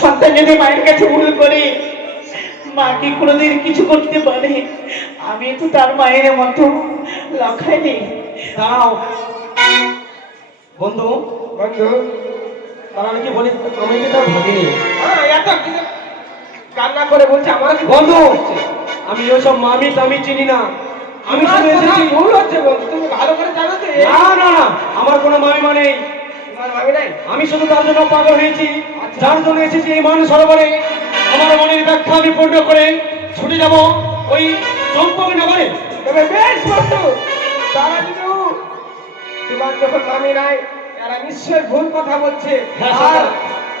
সন্তান যদি মায়ের কাছে ভুল করে, মা কি কোনোদিন কিছু করতে পারে? আমি তো তার মায়ের মতো লখাই নেই। দাঁড়াও বন্ধু, বন্ধু তারা নাকি বলি আমি কি তার ভাগিনি। এত কিছু কান্না করে বলছে আমার বন্ধু, আমি ওসব মামি টামি চিনি না। আমি শুধু এসেছি, ভুল হচ্ছে বন্ধু, তুমি ভালো করে জানো তো। না না না, আমার কোনো মামিমা নেই। আমি শুধু তার জন্য পাগল হয়েছি, যার জন্য এসেছি এই মান সরোবরে। আমার মনের ব্যাখ্যা আমি পূর্ণ করে ছুটে যাব ওই চম্পক নগরে। তবে বেশ বন্ধু, তারা কিন্তু তোমার যখন মামি নাই, এরা নিশ্চয় ভুল কথা বলছে আর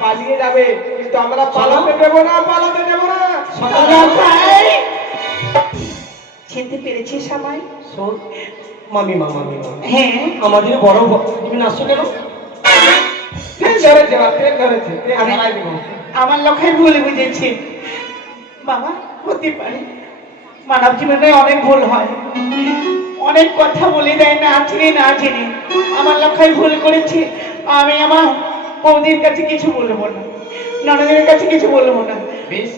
পালিয়ে যাবে, কিন্তু আমরা পালাতে দেবো না, পালাতে দেবো না। চিনতে পেরেছিস আমায়? শোন মামিমা, মামিমা হ্যাঁ, আমাদের বড় তুমি নাচছো কেন? আমার লক্ষ্যে ভুল বুঝেছি বাবা। হতে পারে, মানব জীবনে অনেক ভুল হয়, অনেক কথা বলে দেয় না চিনে না জেনে। আমার লক্ষ্যে ভুল করেছি। আমি আমার বৌদির কাছে কিছু বলবো না, ননদের কাছে কিছু বলবো না। বেশ,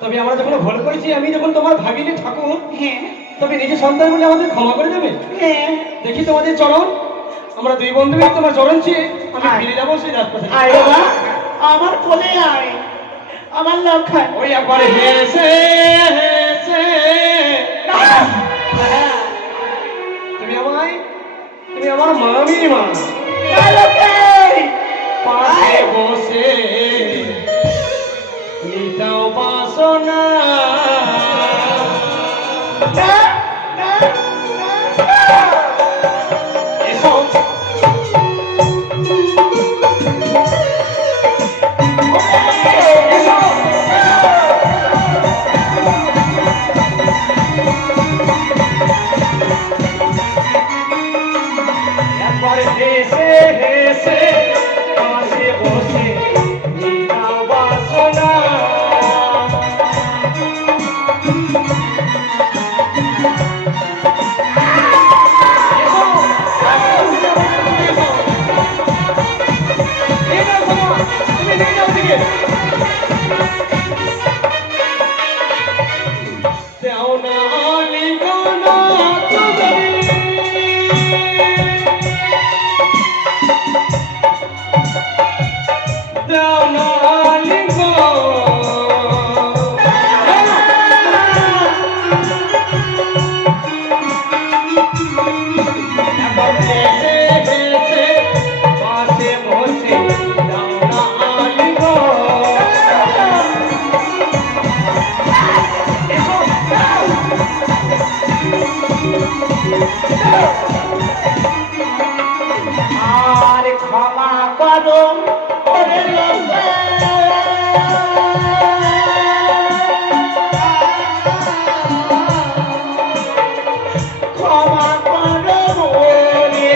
তবে আমরা যখন ভুল করেছি, আমি যখন তোমার ভাগিনী ঠাকুর, হ্যাঁ, তবে নিজের সন্তান বলে আমাদের ক্ষমা করে দেবে। হ্যাঁ, দেখি তোমাদের চরণ, আমরা দুই বন্ধু মিলে তোমার চরণ চেয়ে আমি ফিরে যাবো সেই রাজপথে। আয় বাবা, আমার কোলে আয়, আমার লক্ষ্য। ওই একবারে হেসে হেসে তুমি আমায়, তুমি আমার মামিমা পাশে বসে নিতাও বাসনা। এসো একবারে হেসে হেসে পাশে বসে নিতাও বাসনা। আর ক্ষমা করো ওরে লক্ষ্য, ক্ষমা করো ওরে,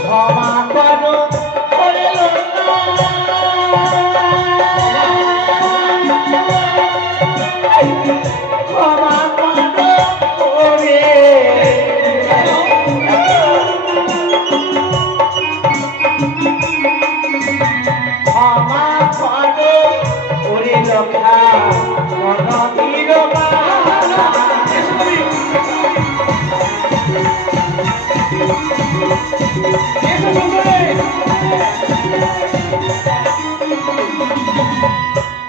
ক্ষমা করো ওরে লক্ষ্য, ক্ষমা করো ওরে। ক্ষমা করো ওরে লক্ষা মনবীর বালা।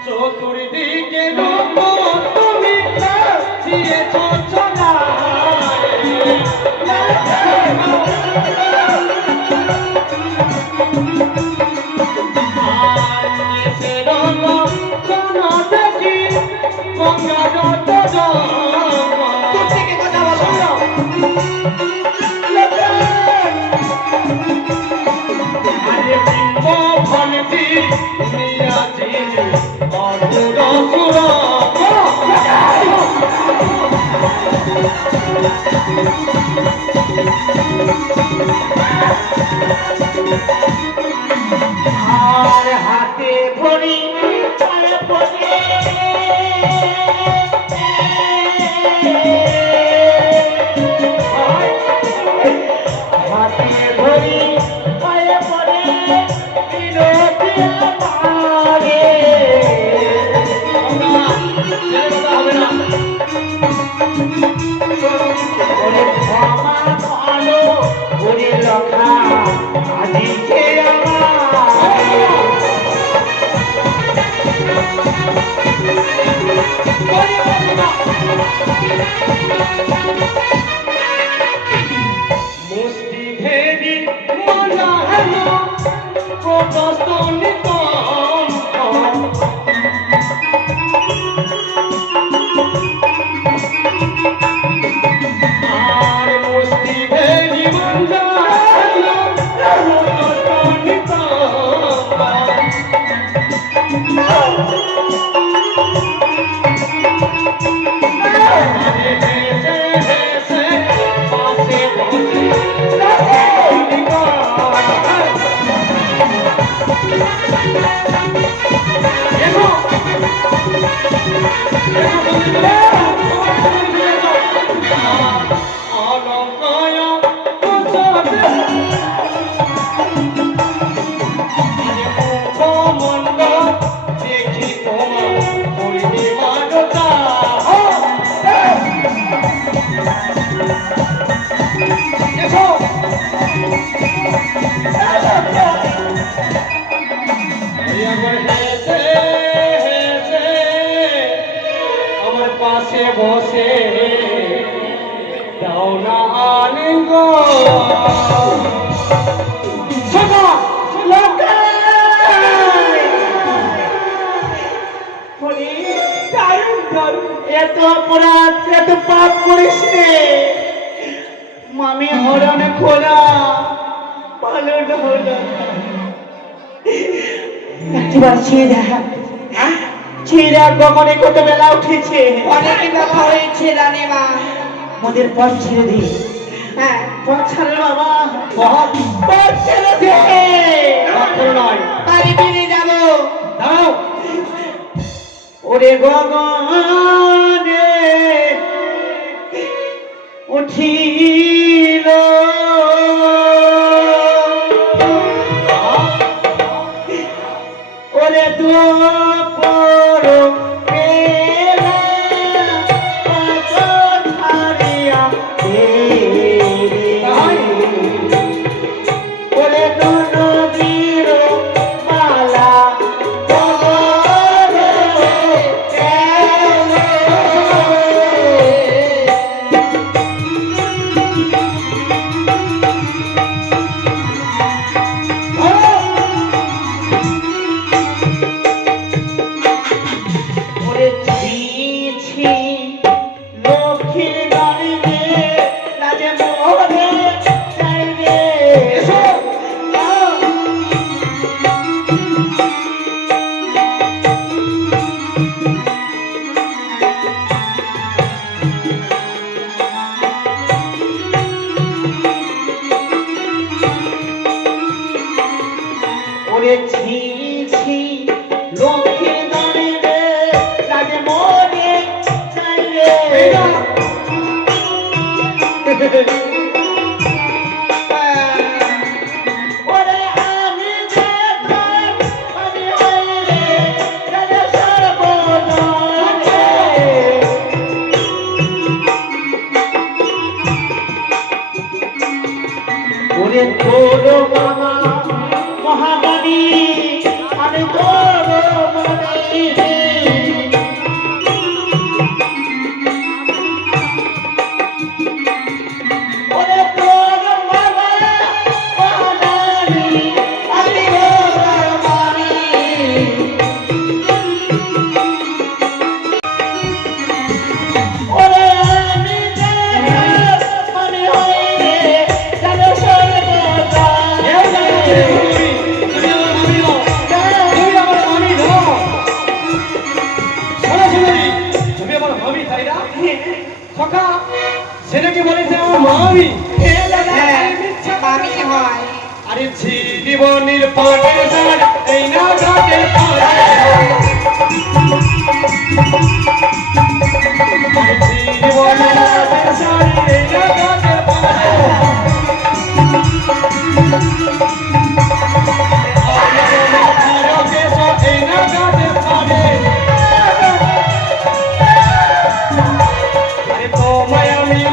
চতুর্দিকে তুমি দিয়েছ আর হাতে ধরি ছায়া পড়ে, ওরে ক্ষমা করো ওরে লখা আজি যে মুষ্টি ভেদি মজা হলো প্রদস্তনি কম আর মুষ্টি ভেদি মজা হলো প্রদস্তনি আমার পাশে বসে দাও না আলিঙ্গ এত অপরাধ এত পাপ করিস রে মামি হরণ খোলা পালন হলো একবার ছেড়ে দেখা ছেড়ে গগনে কত বেলা উঠেছে অনেক ব্যথা হয়েছে রানীমা। মোদের পথ ছেড়ে দি হ্যাঁ পথ ছাড়ে বাবা পথ ছেড়ে দে নয় বাড়ি ফিরে যাবো। দাও ওরে গগনে উঠিল ওরে দুপুর বেলা পথ ছাড়িয়া ওরে দুনবীর মালা তোর মামা মহামানী আমি তোর মনি ওরে তোর মামা মহামানী আমি তোর মনি ওরে আমি মনে হয় জানো সেটাকে বলেছে আমার মামি মামি হয় আরে জীবনের পাটের ঝাড় এই না ঘাটের জীবনের পাটের ঝাড় এই না ঘাটের আরে তোমায় আমি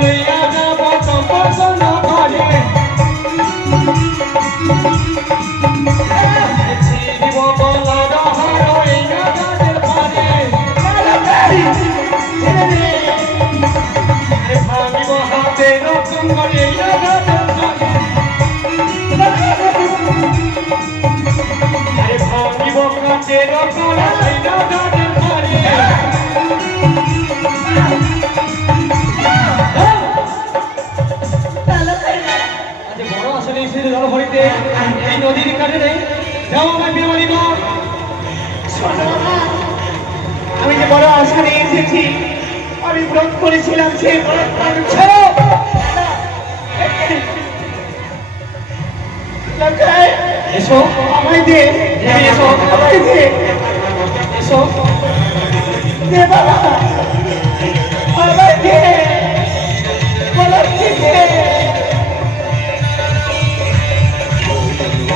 নদীর কাছে নেই, যাও আমার বিয়ে বাড়ি কর। শোনো বাবা, আমি যে বড় আশা নিয়ে এসেছি, আমি ব্রত করেছিলাম, সেই ব্রত আমি ছাড়ো না। লঙ্কায় এসো আমায় দে, এসো আমায় দে, এসো। দে বাবা, আমায় দে, গোলাপকে দে,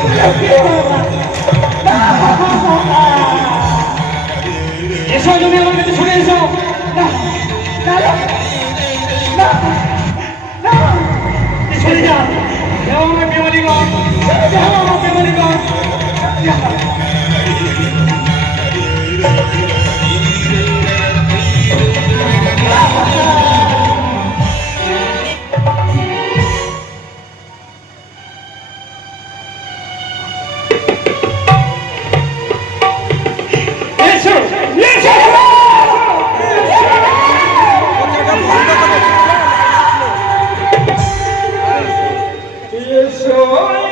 গোলাপকে বাবা। এসো তুমি আমার কাছে ছুটে এসো। না, না, না, না, চলে যাও, যাও আমার বিয়ে বাড়ি কর, যাও আমার বিয়ে বাড়ি কর। এসো, এসো, এসো,